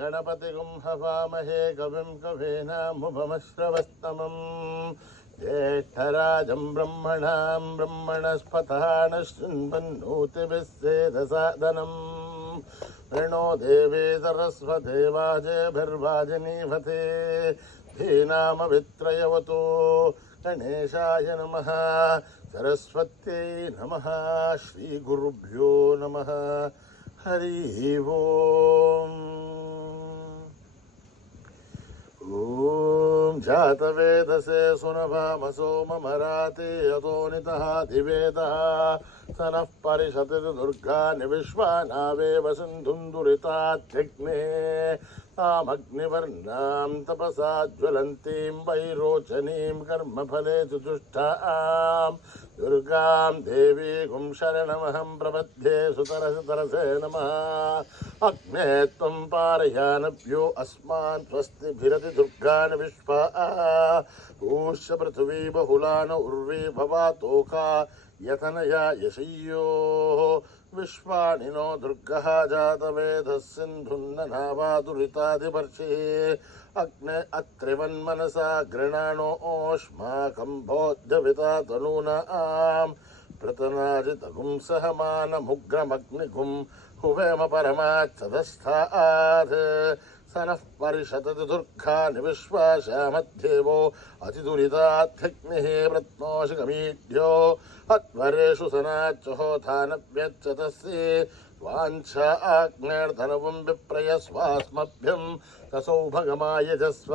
गणपतिगुं हवामहे कविं कवीनामुपमश्रवस्तमम् ज्येष्ठराजं ब्रह्मणां ब्रह्मणस्पतः नः शृण्वन्नोतिभिः सेदसादनम् प्रणो देवी सरस्वती वाजेभिर्वाजिनीवते धीनामवित्रयवतो गणेशाय नमः सरस्वत्यै नमः श्रीगुरुभ्यो नमः हरिः ओम् ॐ जातवेदसे सुनभामसो ममराते यतोनितः दिवेदः स नः परिषदति दुर्गानि विश्वानावेव सिन्धुं दुरितात्यग्ने तामग्निवर्णां तपसा ज्वलन्तीं वैरोचनीं कर्मफले चतुष्टां दुर्गां देवीं शरणमहं प्रपद्ये सुतरसे नमः अग्ने त्वं पारयानभ्यो अस्मान् स्वस्तिभिरति दुर्गान् विश्वा ऊष्य पृथिवी बहुलान उर्वी भवातोका यतनया यशय्योः विश्वानिनो दुर्गः जातवेदः सिन्धुन्ननावादुरितादिपर्षिः अग्ने अत्रिवन्मनसा गृणानो ओष्माकं बोध्यविता तनूनां प्रतनाजितगुं सहमानमुग्रमग्निगुं हुवेम परमाच्चदस्थात् स नः परिषदति दुर्गानि विश्वाशामध्येवो अतिदुरिताध्यग्निः प्रत्नोषिकमीढ्यो अध्वरेषु सनाच्चहोथानव्यच्चतस्य वाञ्छा आग्नेर्धनवं विप्रयस्वास्मभ्यं कसौभगमायजस्व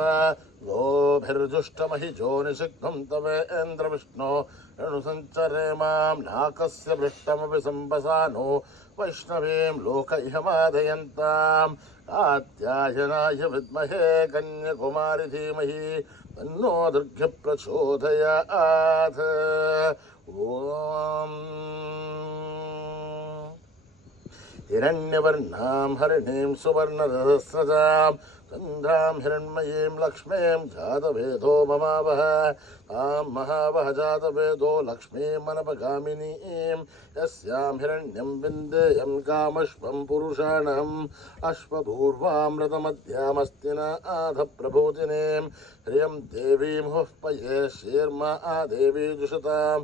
लोभिर्जुष्टमहिजो निषिग्धं तवेन्द्रविष्णो रणुसञ्चरे मां नाकस्य पृष्ठमपि सम्पसानो वैष्णवीं लोक इह मादयन्तां कात्यायनाय विद्महे कन्याकुमारी धीमहि तन्नो दुर्गे प्रचोदयात् ॐ हिरण्यवर्णां हरिणीं सुवर्णरसस्रजां चन्द्रां हिरण्मयीं लक्ष्मीं जातवेदो ममावह तां महावह जातवेदो लक्ष्मीमनपगामिनीं यस्यां हिरण्यं विन्देयं कामश्वं पुरुषाणम् अश्वभूर्वामृतमध्यामस्तिनाथप्रभूतिनीं ह्रियं देवीं हुःपये शीर्मा देवी जुषतां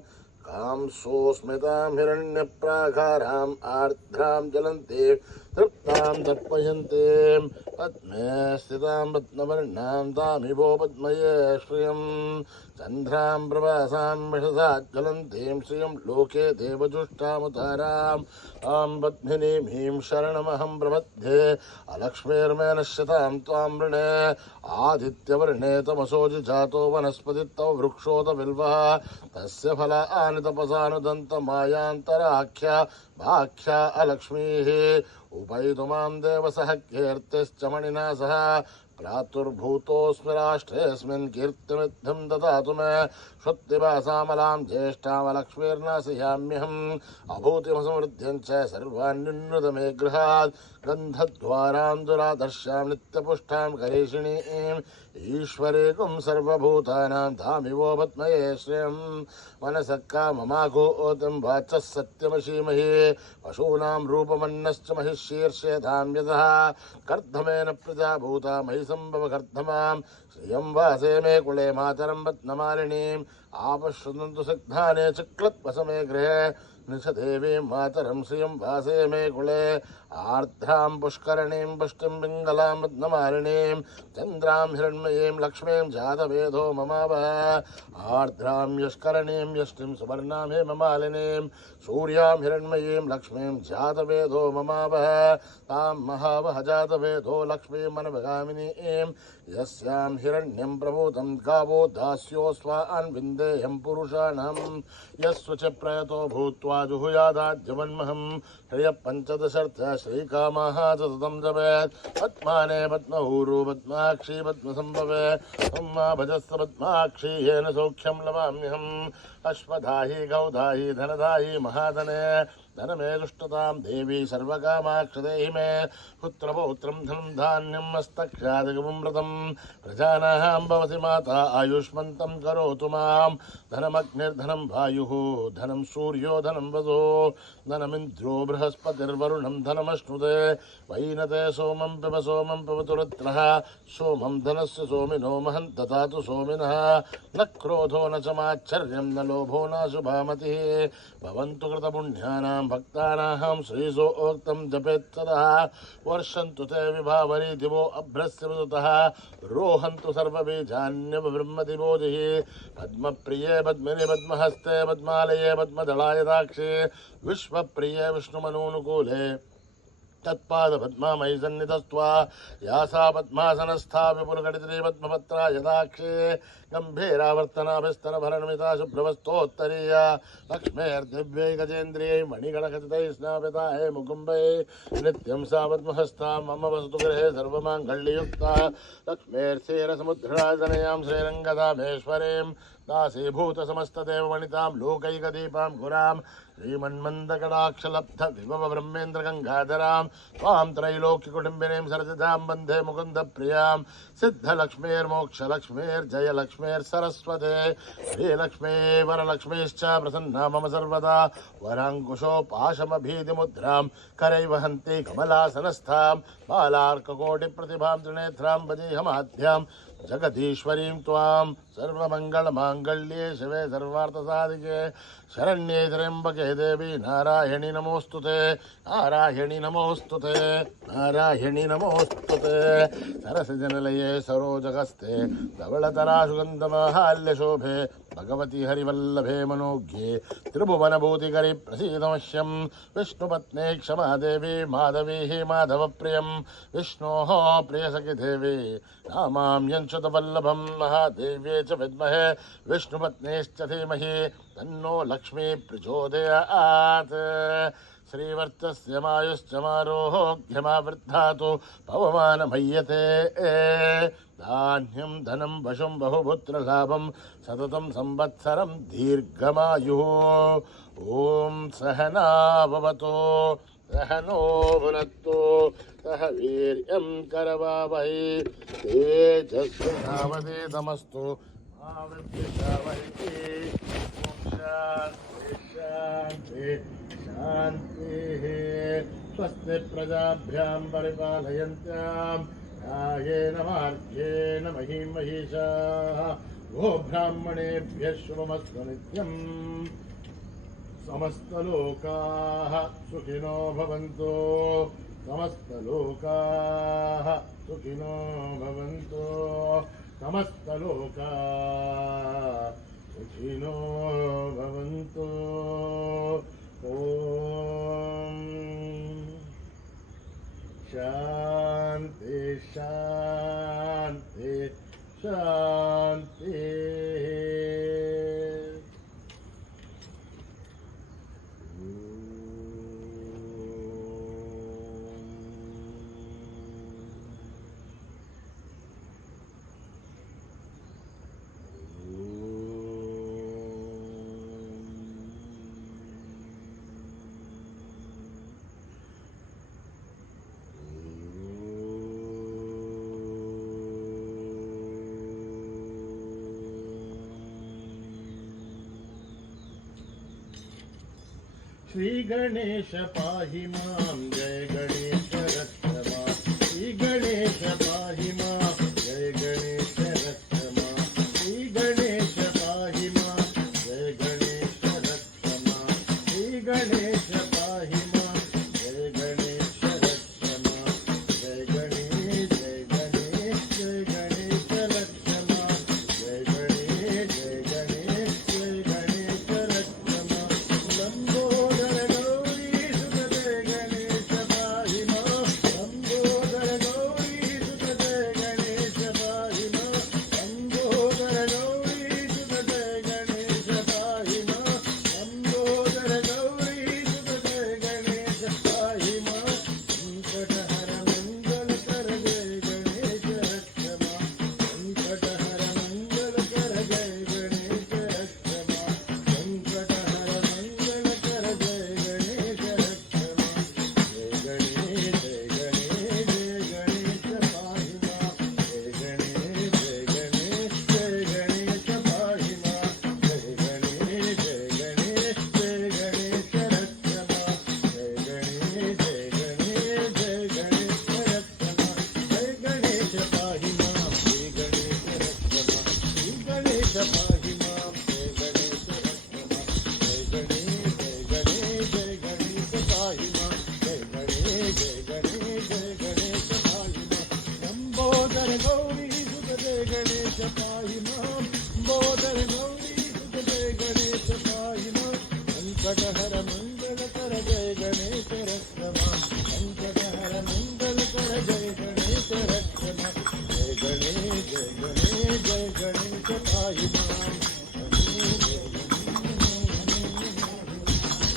कांसोस्मितां हिरण्यप्राकाराम् आर्द्रां ज्वलन्तीं तृप्तां तर्पयन्तीं पद्मे स्थितां रत्नवर्णां तामिवो पद्मये श्रियं चन्द्रां प्रभासां विषसा ज्वलन्तीं श्रियं लोके देवजुष्टामुतारां तां पद्मिनीं शरणमहं प्रपद्ये अलक्ष्मीर्मेनश्यतां त्वां वृणे आदित्यवर्णे तमसोऽजि जातो वनस्पतित्तव वृक्षोत बिल्वः तस्य फलानि तपसानुदन्तमायान्तराख्या भाख्या अलक्ष्मीः उपैतु मां देवसः कीर्तिश्च मणिना सह प्रातुर्भूतोऽस्मि राष्ट्रेऽस्मिन् कीर्तिमिद्धं ददातु मे श्रुत्तिभासामलां ज्येष्ठामलक्ष्मीर्नाशयाम्यहम् अभूतिमसमृद्ध्यं च सर्वान्युन्नत मे गृहात् गन्धद्वारां दुरादर्शां नित्यपुष्टां करीषिणीं ईश्वरीकुं सर्वभूतानां धामिवो पद्मये श्रियं मनसः काममागोतिं वाचः सत्यमशीमहि पशूनां रूपमन्नश्च महिषीर्षे धाम्यतः कर्धमेन प्रजाभूता महि सम्भव कर्धमां श्रियं वासे मे कुले मातरं पद्ममालिनीम् आपश्रुन्तु सिग्धाने चिक्लत्वसमे गृहे निशदेवीं मातरं श्रियं वासे मे कुले आर्द्रां पुष्करणीं पुष्टिं पिङ्गलां पद्ममालिनीं चन्द्रां हिरण्मयीं लक्ष्मीं जातवेदो ममावह आर्द्रां यष्करणीं यष्टिं सुवर्णां हेममालिनीं सूर्यां हिरण्मयीं लक्ष्मीं जातवेदो ममावह तां महावह जातवेदो लक्ष्मीमनभगामिनीं यस्यां हिरण्यं प्रभूतं गावो दास्योऽस्वान् विन्देयं पुरुषाणां यस्व च प्रयतो भूत्वा जुहुयादाद्यमन्महं ह्रियः पञ्चदशर्थ श्रीकामः सततं जपेत् पद्माने पद्मऊरु पद्माक्षी पद्मसम्भवे त्वं भजस्व पद्माक्षी येन सौख्यं लभाम्यहम् अश्वधाहि गौधाहि धनधाहि महाधने धनमे दुष्टतां देवी सर्वकामाक्षदेहि मे पुत्रपौत्रं धनं धान्यं मस्तक्षादिगमृतं प्रजानां भवति माता आयुष्मन्तं करोतु मां धनमग्निर्धनं वायुः धनं सूर्यो धनं वसो धनमिन्द्रो बृहस्पतिर्वरुणं धनमश्नुते वैनते सोमं पिबतु रुद्रः सोमं धनस्य सोमिनो महं ददातु सोमिनः न क्रोधो न च माच्छर्यं न लोभो न शुभामतिः भवन्तु कृतपुण्यानां भक्तानां श्रीसोक्तं जपेत् सदा वर्षन्तु ते विभावरी दिवो अभ्रस्य विदुतः रोहन्तु सर्वबीजान्यब्रह्मदिवोजिः पद्मप्रिये पद्मिनि पद्महस्ते पद्मालये पद्मदलाय दाक्षे विश्वप्रिये विष्णुमनूनुकूले तत्पादपद्मामयि सन्निधस्त्वा या सा पद्मासनस्था विपुलकटितरी पद्मपत्रा यदाक्षे गम्भीरावर्तनाभिस्तनभरणमिता शुभ्रवस्तोत्तरीया लक्ष्मेर्दिव्यै गजेन्द्रियै मणिगणखचितैः स्नापितायै मुकुम्बैः नित्यं सा पद्महस्ता मम वसतु गृहे सर्वमाङ्गल्ययुक्ता लक्ष्मेर्क्षीरसमुद्रराजनयां श्रीरङ्गदामेश्वरीं दासीभूतसमस्तदेववनितां लोकैकदीपां गुरां श्रीमन्मन्दकटाक्षलब्ध विभव ब्रह्मेन्द्रगङ्गाधरां त्वां त्रैलोक्यकुटुम्बिनीं सरसिजां वन्दे मुकुन्दप्रियां सिद्धलक्ष्मीर्मोक्षलक्ष्मीर्जयलक्ष्मीर्सरस्वते श्रीलक्ष्मी वरलक्ष्मीश्च प्रसन्ना मम सर्वदा वराङ्कुशोपाशमभीतिमुद्रां करैवहन्ति कमलासनस्थां बालार्ककोटिप्रतिभां त्रिनेत्रां वजीहमाध्यां जगदीश्वरीं त्वां सर्वमङ्गलमाङ्गल्ये शिवे सर्वार्थसाधिके शरण्ये त्र्यम्बके देवी नारायणि नमोऽस्तुते नारायणि नमोऽस्तुते नारायणि नमोऽस्तुते सरसिजनिलये सरोजगस्ते धवलतरासुगन्धमाहाल्यशोभे भगवती हरिवल्लभे मनोज्ञे त्रिभुवनभूतिकरि प्रसीदमश्यं विष्णुपत्नी क्षमा देवी माधवी माधवप्रियं विष्णोः प्रियसखि देवी नामाम्यञ्च्युतवल्लभं महादेव्ये च विद्महे विष्णुपत्नीश्च धीमहि तन्नो लक्ष्मी प्रचोदयात् श्रीवर्चस्य मायुश्च मारोग्यमावृद्धातु पवमानमह्यते धान्यं धनं वशुं बहुपुत्रलाभं सततं संवत्सरं दीर्घमायुः ॐ सहना भवतु सहनो भुनक्तु सह वीर्यं करवावहै तेजस्विनावधीतमस्तु मा विद्विषावहै शान्ति शान्तिः स्वस्ति प्रजाभ्यां परिपालयन्त्यां न्यायेन मार्गेण महीं महिषाः गोब्राह्मणेभ्यः शुभमस्तु नित्यम् समस्तलोकाः सुखिनो भवन्तु समस्तलोकाः सुखिनो भवन्तु समस्तलोकाः सुखिनो भवन्तु ॐ शान्ति शान्ति शान्ति श्री गणेश पाहि मां जय गणेश रक्षमा श्री गणेश पाहि मां जय गणेश रक्षमा श्री गणेश पाहि मां जय गणेश रक्षमा श्री गणेश पाहि मां जय गणेश रक्षमा जय गणेश जय गणेश जय गणेश रक्षमा जय गणेश जय गणेश जय गणेश रक्षमा लंबोदर गौरी सुत जय गणेश पाहि मां लंबोदर गौरी सुत पाहि मां बोधर गौरी सुत जय गणेश पाहि मां संकटहर मंगल कर जय गणेश रक्षमा संकटहर मंगल कर जय गणेश रक्षमा जय गणेश जय गणेश जय गणेश पाहि मां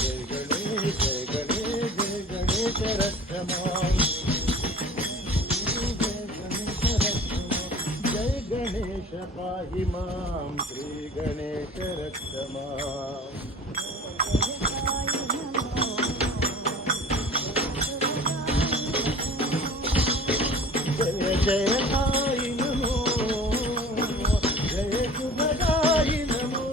जय गणेश जय गणेश जय गणेश रक्षमा जय गणेश पाहि मां श्री गणेश रक्षमा जय जय साई नमो जय शुभदाई नमो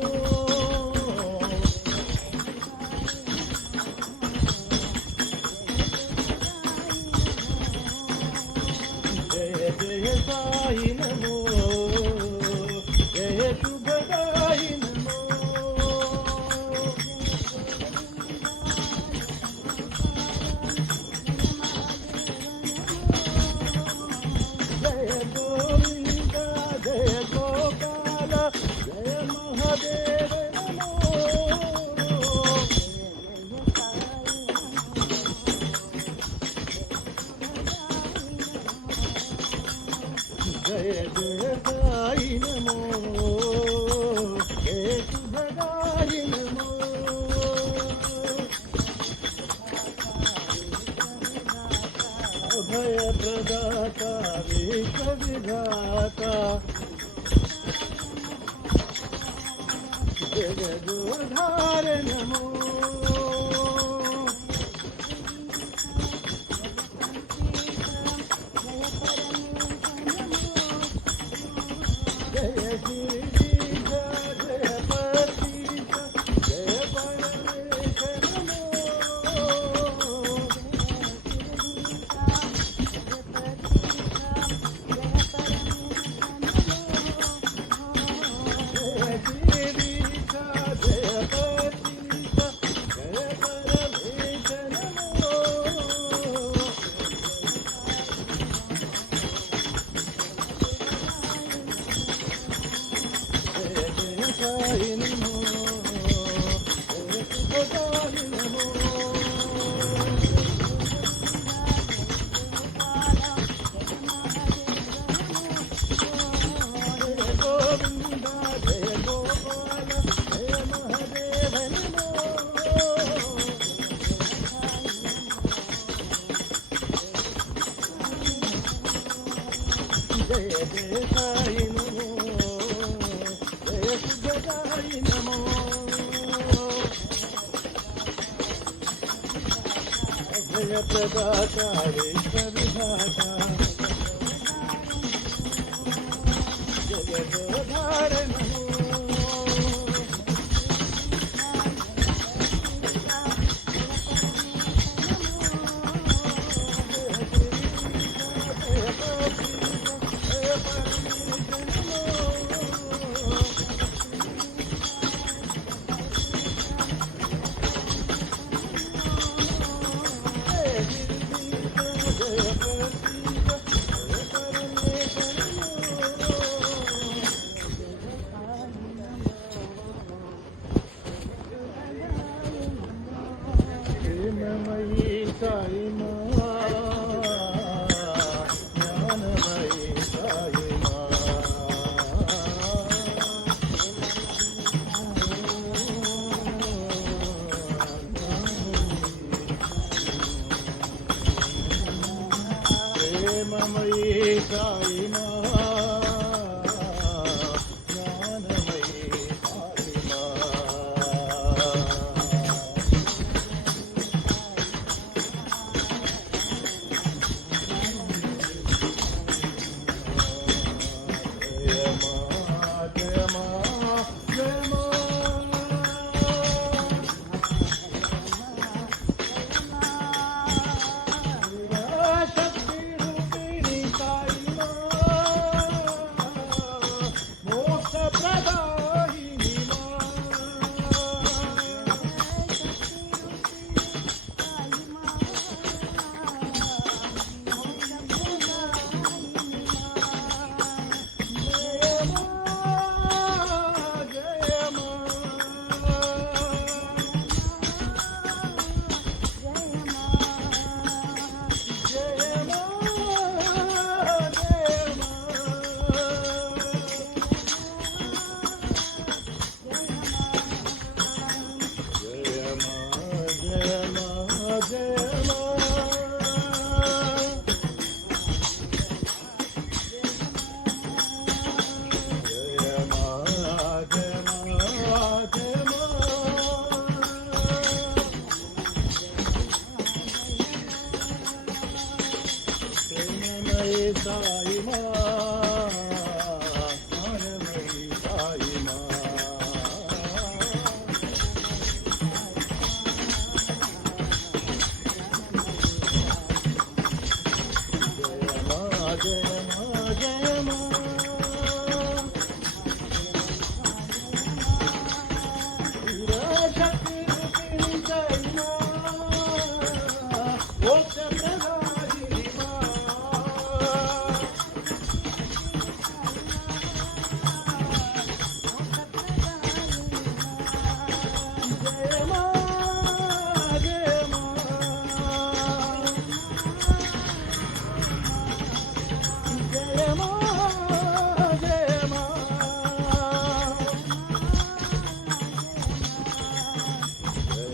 जय जय साई नमो जय शुभदाई नमो जय गोविंदा जय गोपाल जय महादेव नमो जय जय साई नमो जय शुभदाई नमो अभय प्रदाता विश्व विधाता जगदोद्धार नमो जय गिरीश जय पतीश जय परमेश जय गिरीश जय पतीश जय परमेश नमो जय जय साई नमो जय शुभदाई नमो जय गोविंदा जय गोपाल जय महादेव नमो जय जय साई नमो जय शुभदाई नमो जय प्रदाता विश्व विधाता जगदोद्धार नमो प्रेममयी साई मां ज्ञानमयी साई मां प्रेममयी साई मां ज्ञानमयी साई मां जय मां जय मां जय मां शक्ति रूपिणी साई मां साई मा ज्ञानमयी साई मा जय मा जय मा शक्ती रूपिणी साई मा मोक्ष प्रदायिनी मा जय मा जय मा जय मा जय मा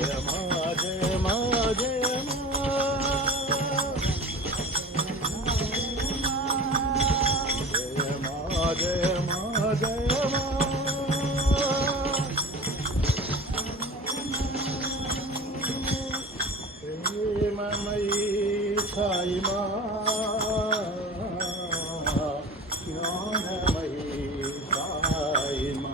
जय मा जय मा जय मा जय मा जय मा प्रेममयी साई मा ज्ञानमयी साई मा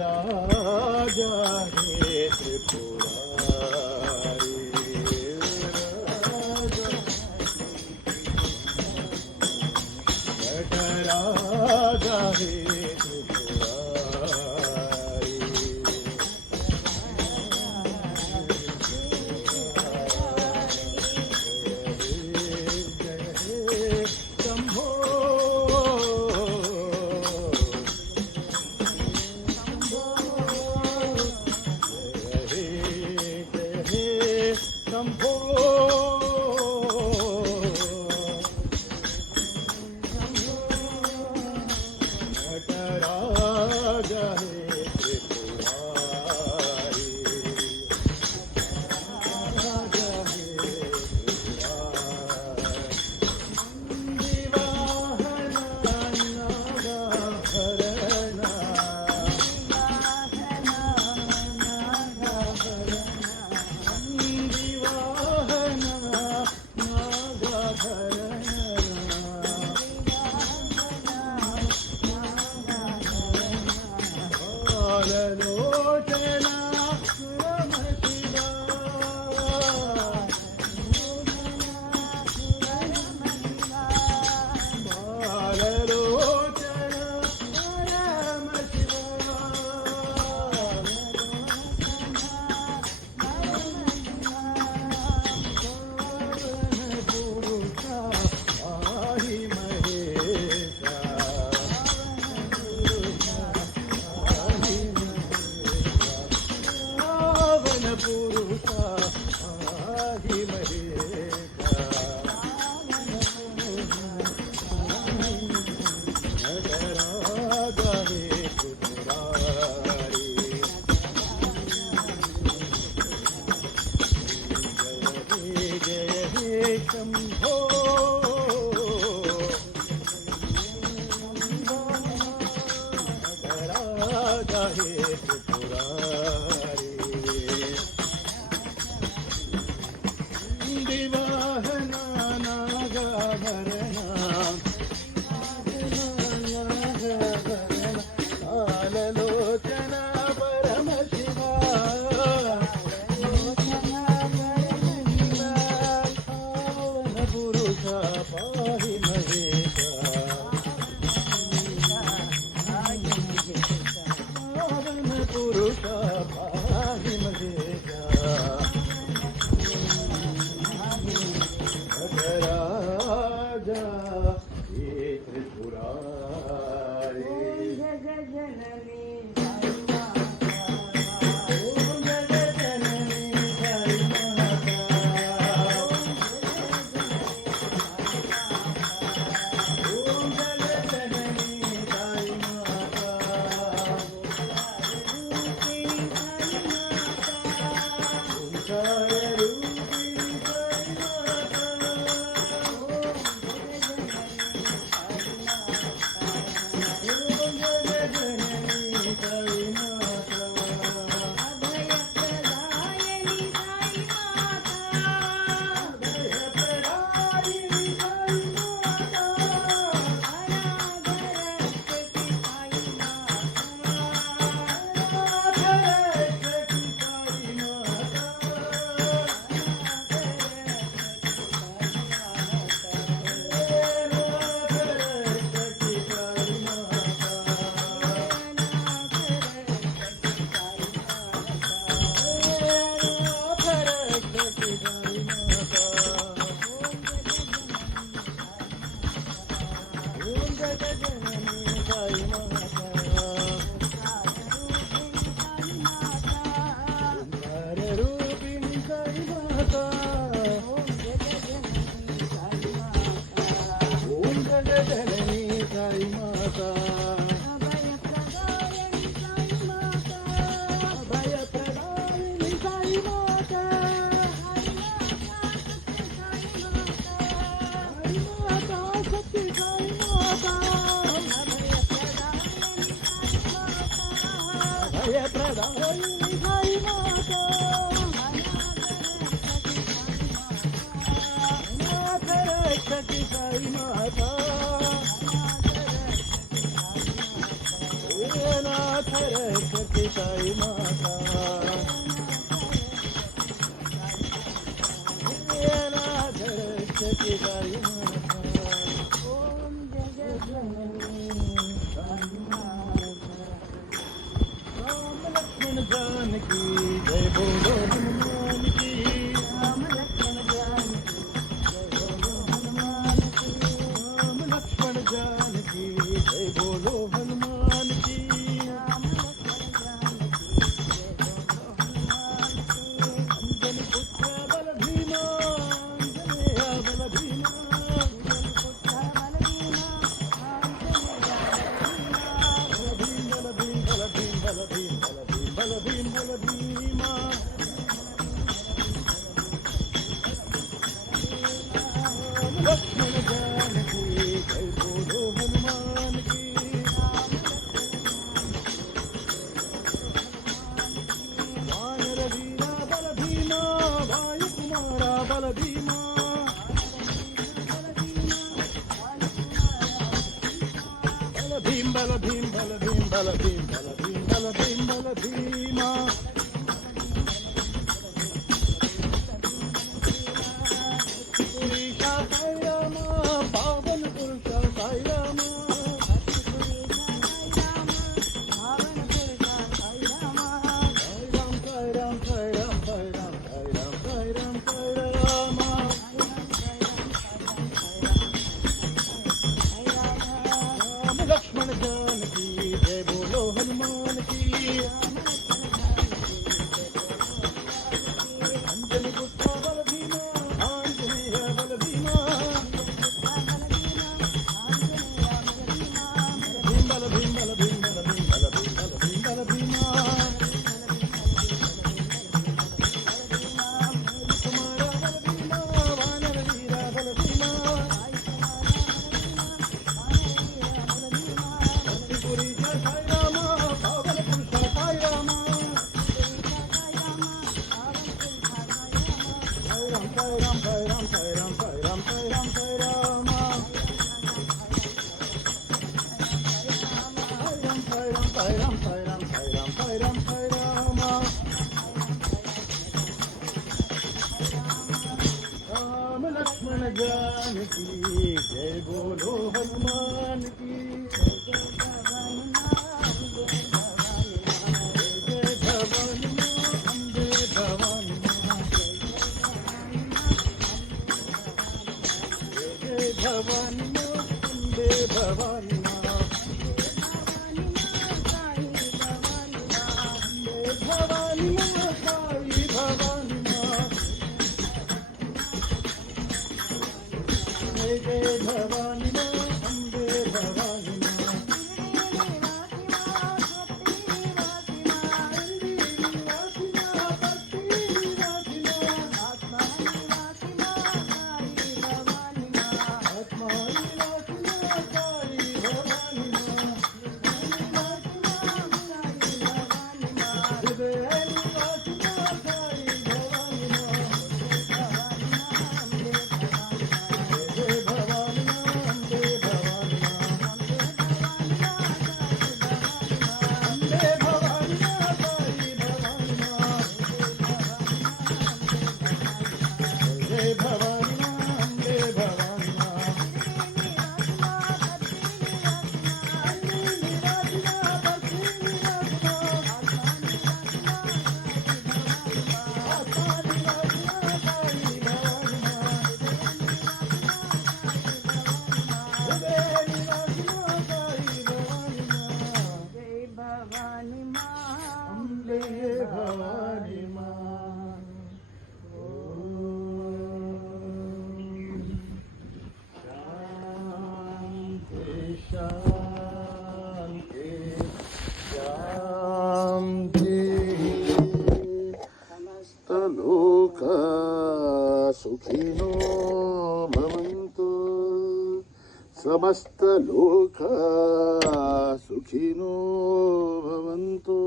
राजा हे त्रिपुरारी राजा हे त्रिपुरारी जय हे शंभो शंभो नटराज हे त्रिपुरारी राज हे त्रिपुरारी दिवाहना नागहरणा पुरुषा पाहि महेशा नटराजा हे त्रिपुरारी जय हे शंभो नटराजा हे त्रिपुरारी दिवाहना नागाभरणा काललोचना परमशिवा पावन पुरुषा पाहि महेशा पावन पुरुषा पाहि महेशा नटराजा हे त्रिपुरारी जानकी जय बोलो हनुमान की राम लक्ष्मण जानकी जय बोलो हनुमान की Sairam, Sairam, Sairam, Sairam, Sairam, Sairam. Sairam, Sairam, Sairam, Sairam, Sairam, Sairam. Ram Lakshman Janaki जय बोलो हनुमान की जय भवानी माँ अम्बे भवानी माँ जय भवानी माँ अम्बे भवानी माँ भवानी माँ साई भवानी माँ जय भवानी माँ अम्बे भवानी माँ लोका सुखिनो भवन्तु समस्त लोका सुखिनो भवन्तु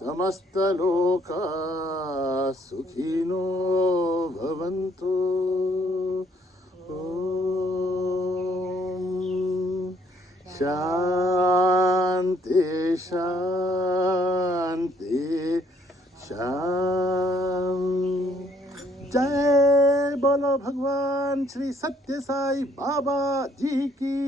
समस्त लोका सुखिनो भवन्तु ॐ शान्ति शान्ति जय बोलो भगवान श्री सत्य साई बाबा जी की।